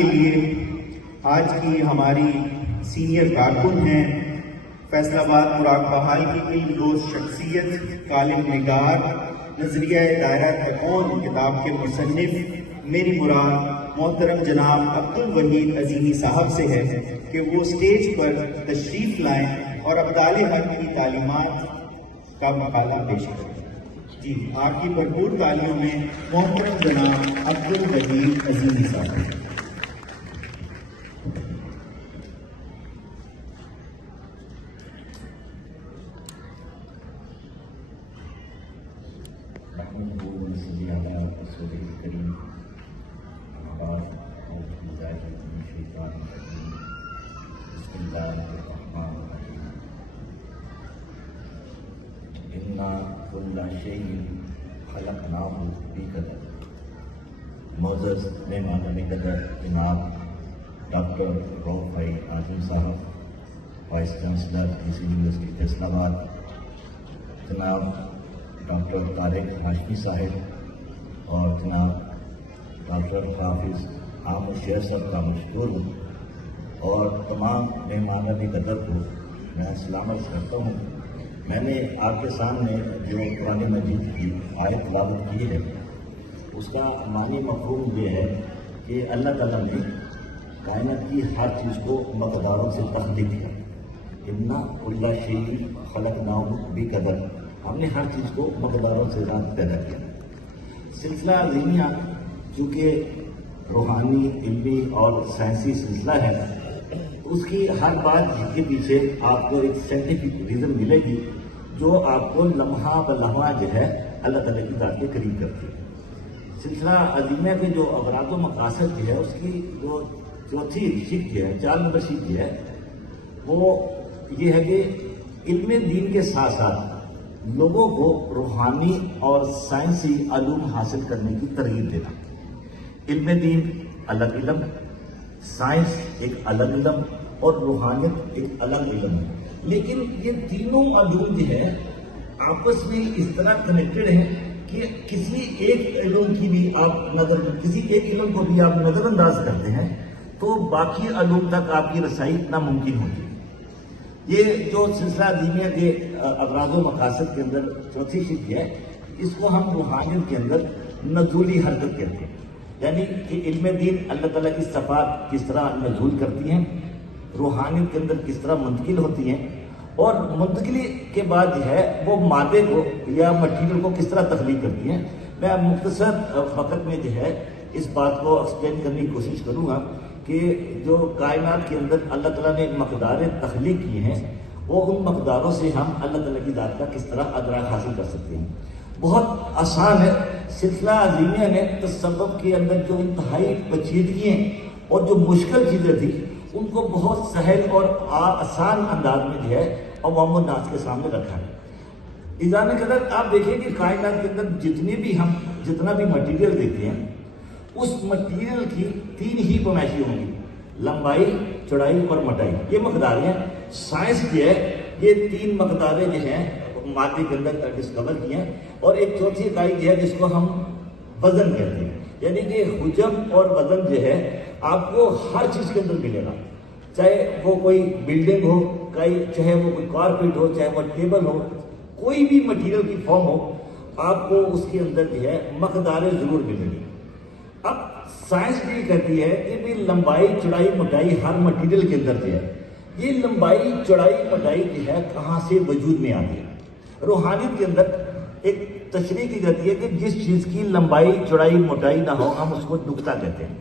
کے لیے آج کی ہماری سینئر کارکن ہیں، فیصل آباد مراغ بحال کی علم دوست شخصیت، کالم نگار، نظریہ دائرہ کون کتاب کے مصنف، میری مراد محترم جناب عبدالوحید عظیمی صاحب سے ہے کہ وہ سٹیج پر تشریف لائیں اور ابدال حق کی تعلیمات کا مقالہ پیش کریں۔ جی، آپ کی بھرپور تالیوں میں محترم جناب عبدالوحید عظیمی صاحب۔ معزز مہمان قدر جناب ڈاکٹر رؤف بھائی اعظم صاحب، وائس چانسلر یونیورسٹی فیصل آباد، جناب ڈاکٹر طارق ہاشمی صاحب اور جناب ڈاکٹر حافظ عامر شیر صاحب کا مشکور ہوں، اور تمام مہمان قدر کو میں سلام عرض کرتا ہوں۔ میں نے آپ کے سامنے جو قرآن مجید کی آیت تلاوت کی ہے، اس کا معنی مفہوم یہ ہے کہ اللہ تعالیٰ نے کائنات کی ہر چیز کو مقداروں سے تخلیق کیا۔ اِنَّا كُلَّ شَيْءٍ خَلَقْنَاهُ بِقَدَرٍ، ہم نے ہر چیز کو مقداروں سے پیدا کیا۔ سلسلہ عظیمیہ چونکہ روحانی، علمی اور سائنسی سلسلہ ہے، اس کی ہر بات کے پیچھے آپ کو ایک سائنٹیفک ریزن ملے گی جو آپ کو لمحہ بلمحہ جو ہے اللہ تعالیٰ کی ذات کے قریب کرتی ہے۔ سلسلہ عظیمیہ کے جو اغراض و مقاصد جو ہے، اس کی جو چوتھی شق ہے، 4 نمبر شق جو ہے، وہ یہ ہے کہ علم دین کے ساتھ ساتھ لوگوں کو روحانی اور سائنسی علوم حاصل کرنے کی ترغیب دینا۔ علم دین الگ علم، سائنس ایک الگ علم اور روحانیت ایک الگ علم ہے، لیکن یہ تینوں علوم جو ہے آپس میں اس طرح کنیکٹڈ ہیں کہ کسی ایک علم کی بھی کسی ایک علم کو بھی آپ نظر انداز کرتے ہیں تو باقی علوم تک آپ کی رسائی ناممکن ہوتی ہے۔ یہ جو سلسلہ عظیمیہ کے اغراض و مقاصد کے اندر چوتھی شق ہے، اس کو ہم روحانیت کے اندر نزولی حرکت کہتے ہیں، یعنی کہ علم دین اللہ تعالیٰ کی صفات کس طرح نزول کرتی ہیں، روحانیت کے اندر کس طرح منتقل ہوتی ہیں، اور منتقلی کے بعد جو ہے وہ مادے کو یا مٹیریل کو کس طرح تخلیق کرتی ہیں۔ میں مختصر وقت میں جو ہے اس بات کو ایکسپلین کرنے کی کوشش کروں گا کہ جو کائنات کے اندر اللہ تعالیٰ نے مقدار تخلیق کی ہیں، وہ ان مقداروں سے ہم اللہ تعالیٰ کی ذات کا کس طرح ادراک حاصل کر سکتے ہیں۔ بہت آسان ہے۔ سلسلہ عظیمیہ نے تصوف کے اندر جو انتہائی پیچیدگیاں اور جو مشکل چیزیں تھیں، ان کو بہت سہل اور آسان انداز میں جو ہے عوام الناس کے سامنے رکھا ہے۔ اذان قدر آپ دیکھیں کہ کائنات کے اندر جتنا بھی مٹیریل دیتے ہیں، اس مٹیریل کی 3 ہی پیمائشیں ہوں گی، لمبائی، چوڑائی اور موٹائی، یہ مقداریں ہیں۔ سائنس جو ہے یہ 3 مقداریں جو ہیں مادے کے اندر ڈسکور کی ہیں، اور ایک چوتھی اکائی جو ہے جس کو ہم وزن کہتے ہیں، یعنی کہ حجم اور وزن جو ہے آپ کو ہر چیز کے اندر ملے گا، چاہے وہ کوئی بلڈنگ ہو، چاہے وہ کوئی کارپیٹ ہو، چاہے وہ ٹیبل ہو، کوئی بھی مٹیریل کی فارم ہو، آپ کو اس کے اندر جو ہے مقداریں ضرور ملیں گی۔ اب سائنس بھی کہتی ہے کہ بھی لمبائی، چوڑائی، موٹائی ہر مٹیریل کے اندر جو ہے، یہ لمبائی، چوڑائی، موٹائی جو ہے کہاں سے وجود میں آتی ہے۔ روحانیت کے اندر ایک تشریح کی جاتی ہے کہ جس چیز کی لمبائی، چوڑائی، موٹائی نہ ہو ہم اس کو نقطہ کہتے ہیں۔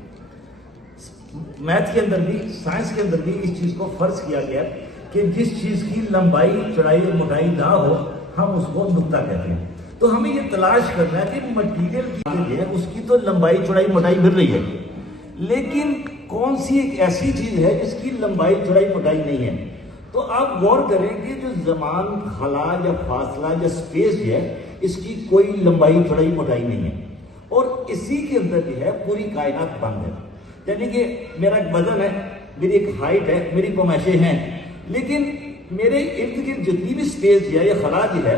میتھ کے اندر بھی، سائنس کے اندر بھی اس چیز کو فرض کیا گیا کہ جس چیز کی لمبائی، چوڑائی اور موٹائی نہ ہو ہم اس کو نقطہ کہتے ہیں۔ تو ہمیں یہ تلاش کرنا ہے کہ مٹیریل جو ہے اس کی تو لمبائی، چوڑائی، موٹائی مل رہی ہے، لیکن کون سی ایک ایسی چیز ہے جس کی لمبائی، چوڑائی، موٹائی نہیں ہے۔ تو آپ غور کریں کہ جو زمان، خلا یا فاصلہ یا اسپیس جو ہے، اس کی کوئی لمبائی، چوڑائی، موٹائی نہیں ہے، اور اسی کے اندر جو ہے پوری کائنات بند ہے۔ یعنی کہ میرا ایک وزن ہے، میری ایک ہائٹ ہے، میری پیمائشیں ہیں، لیکن میرے ارد گرد جتنی بھی اسپیس ہے یا خلا جو ہے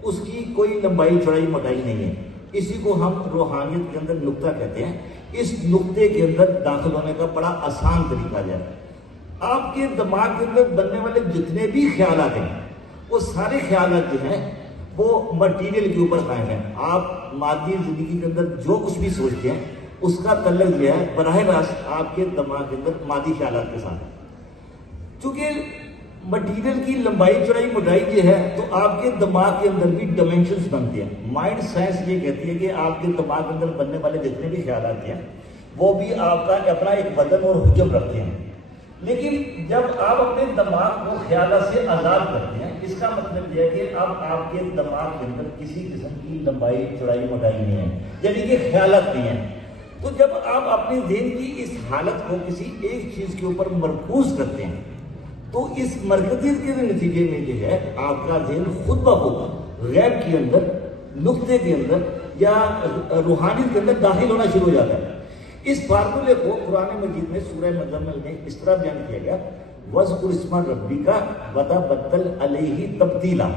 اس کی کوئی لمبائی، چوڑائی، موٹائی نہیں ہے۔ اسی کو ہم روحانیت کے اندر نقطہ کہتے ہیں اس نقطے کے اندر داخل ہونے کا بڑا آسان طریقہ جو ہے، آپ کے دماغ کے اندر بننے والے جتنے بھی خیالات ہیں وہ سارے خیالات جو ہیں وہ مٹیریل کے اوپر قائم ہیں. آپ مادی زندگی کے اندر جو کچھ بھی سوچتے ہیں اس کا تعلق جو ہے براہ راست آپ کے دماغ کے اندر مادی خیالات کے ساتھ ہے. چونکہ مٹیریل کی لمبائی چوڑائی موٹائی جو ہے تو آپ کے دماغ کے اندر بھی ڈائمینشنز بنتے ہیں. مائنڈ سائنس یہ کہتی ہے کہ آپ کے دماغ کے اندر بننے والے جتنے بھی خیالات ہیں وہ بھی آپ کا اپنا ایک وزن اور حجم رکھتے ہیں. لیکن جب آپ اپنے دماغ کو خیالات سے آزاد کرتے ہیں، اس کا مطلب یہ ہے کہ اب آپ کے دماغ کے اندر کسی قسم کی لمبائی چوڑائی موٹائی نہیں ہے، یعنی کہ خیالات نہیں ہیں. تو جب آپ اپنے ذہن کی اس حالت کو کسی ایک چیز کے اوپر مرکوز کرتے ہیں تو اس مرکزیت کے نتیجے میں جو ہے آپ کا ذہن خود بخود غیب کے اندر، نقطے کے اندر یا روحانیت کے اندر داخل ہونا شروع ہو جاتا ہے. اس فارمولے کو قرآن مجید میں سورہ مزمل میں اس طرح بیان کیا گیا، وَاذْكُرِ اسْمَ رَبِّكَ وَتَبَتَّلْ عَلَيْهِ تَبْتِيلًا.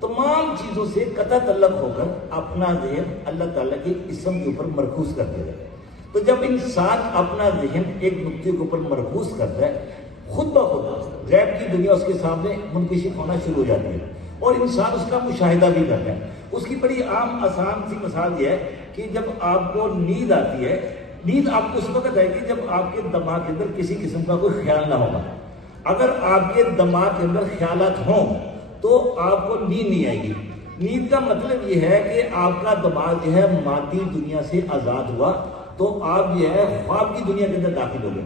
تمام چیزوں سے قطع تعلق ہو کر اپنا ذہن اللہ تعالیٰ کے اسم کے اوپر مرکوز کرتے رہے. تو جب انسان اپنا ذہن ایک نقطے کے اوپر مرکوز کرتا ہے، خود بخود غیب کی دنیا اس کے سامنے منکشف ہونا شروع ہو جاتی ہے اور انسان اس کا مشاہدہ بھی کرتا ہے. اس کی بڑی عام آسان سی مثال یہ ہے کہ جب آپ کو نیند آتی ہے، نیند آپ کو اس وقت آئے گی جب آپ کے دماغ کے اندر کسی قسم کا کوئی خیال نہ ہوگا. اگر آپ کے دماغ کے اندر خیالات ہوں تو آپ کو نیند نہیں آئے گی. نیند کا مطلب یہ ہے کہ آپ کا دماغ جو ہے مادی دنیا سے آزاد ہوا تو آپ جو ہے خواب کی دنیا کے اندر داخل ہو گئے.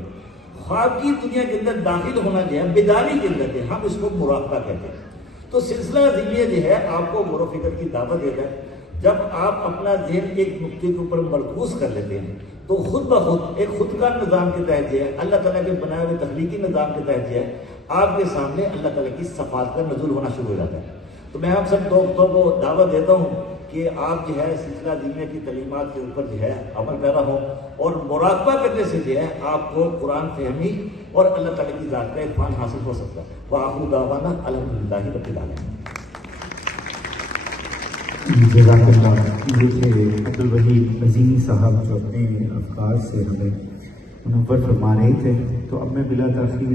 خواب کی دنیا کے اندر داخل ہونا جو ہے بیداری کے اندر ہے، ہم اس کو مراقبہ کہتے ہیں. تو سلسلہ ذہنیہ جو ہے آپ کو غور و فکر کی دعوت دیتا ہے. جب آپ اپنا ذہن ایک نقطے کے اوپر مرکوز کر لیتے ہیں تو خود بخود ایک خود کا نظام کے تحت جو ہے، اللہ تعالیٰ کے بنائے ہوئے تخلیقی نظام کے تحت جو ہے آپ کے سامنے اللہ تعالیٰ کی صفات کا نزول ہونا شروع ہو جاتا ہے. تو میں آپ سب دوستوں کو دعوت دیتا ہوں کہ آپ جو ہے سلسلہ ذہنیہ کی تعلیمات کے اوپر جو ہے عمل پیرا ہو اور مراقبہ کرنے سے جو ہے آپ کو قرآن فہمی اور اللہ تعالیٰ کی ذات کا عرفان حاصل ہو سکتا ہے. وآخر دعوانا الحمدللہ رب العالمین. جزاک اللہ. یہ تھے عبدالوہید عظیمی صاحب جو اپنے افکار سے ہمیں منور فرما رہے تھے. تو اب میں بلا تاخیر